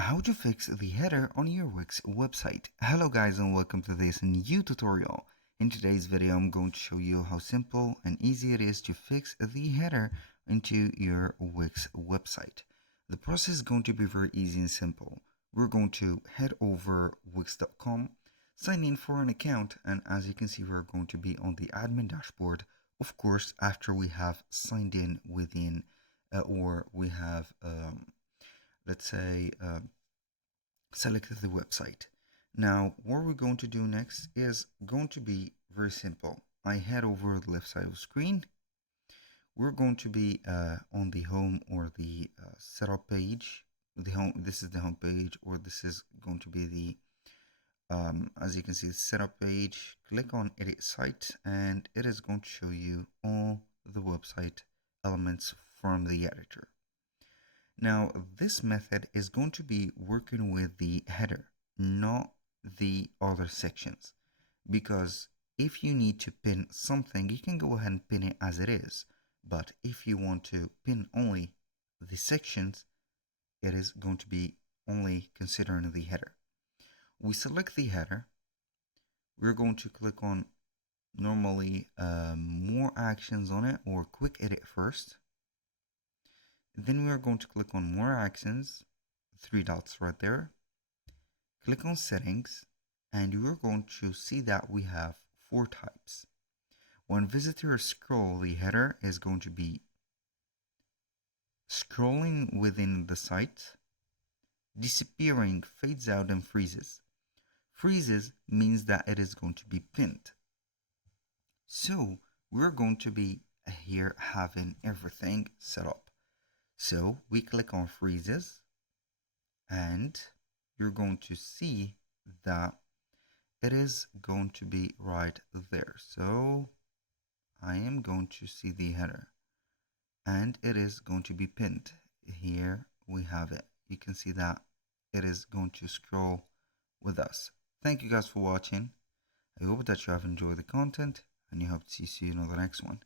How to fix the header on your Wix website. Hello guys and welcome to this new tutorial. In today's video I'm going to show you how simple and easy it is to fix the header into your Wix website. The process is going to be very easy and simple. We're going to head over wix.com, sign in for an account, and as you can see we're going to be on the admin dashboard, of course, after we have signed in within or we have let's say selected the website. Now what we're going to do next is going to be very simple. I head over the left side of the screen. We're going to be on the home or the setup page. The home, this is the home page, or this is going to be the as you can see, setup page. Click on edit site and it is going to show you all the website elements from the editor. Now this method is going to be working with the header, not the other sections, because if you need to pin something, you can go ahead and pin it as it is, but if you want to pin only the sections, it is going to be only considering the header. We select the header. We're going to click on normally more actions on it, or quick edit first. Then we are going to click on more actions, 3 dots right there. Click on settings and you're going to see that we have 4 types. When visitors scroll, the header is going to be scrolling within the site, disappearing, fades out, and freezes. Freezes means that it is going to be pinned. So we're going to be here having everything set up. So we click on freezes and you're going to see that it is going to be right there. So I am going to see the header and it is going to be pinned. Here we have it. You can see that it is going to scroll with us. Thank you guys for watching. I hope that you have enjoyed the content and you hope to see you in the next one.